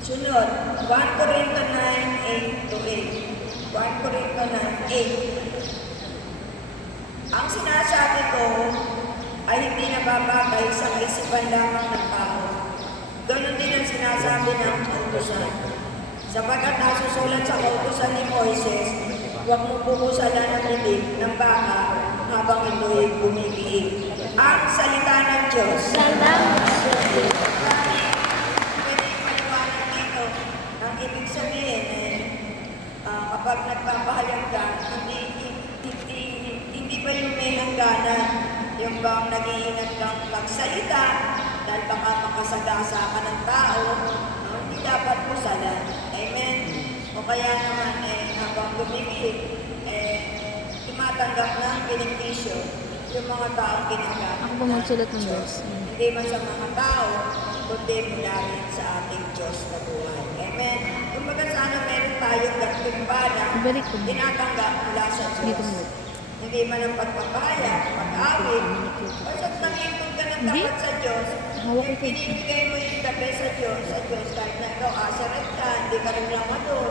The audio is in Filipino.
Sunod, 1 Corinto 9:8-8. 1 Corinto 9:8. Ang sinasabi ko ay hindi nababagay sa kaisipan lamang ng tao. Ganon din ang sinasabi ng kautusan. Sapagkat nasusulat sa kautusan ni Moises, huwag mo pupusalan ang bibig ng baka habang ito'y bumibiig. Ang salita ng Diyos. Salamat sa Diyos. Pwede maliwanag dito. Ang ibig sabihin kapag nagpapahayag ka, hindi ba yung may hangganan? Yung bang nag-iingat kang magsalita dahil baka makasagasa ka ng tao, hindi dapat pusalan. Amen? O kaya naman, habang bumibig, tumatanggap ng benepisyo yung mga taong ginagamit. Ako ba magsulat ng verse? Hindi man sa mga tao, kundi mula rin sa ating Diyos na buhay. Amen? Kung baga sana meron tayong gatimpala, Ibalik ko. tinatanggap mula sa Dito Diyos. mo. Hindi man ang pagpapaya, pag-awit, basta't nangipon ka ng Hindi. dapat sa Diyos, Hawak ko. pinibigay mo yung gabi sa Diyos, kahit na ikaw asarat ka, hindi ka rin lamador,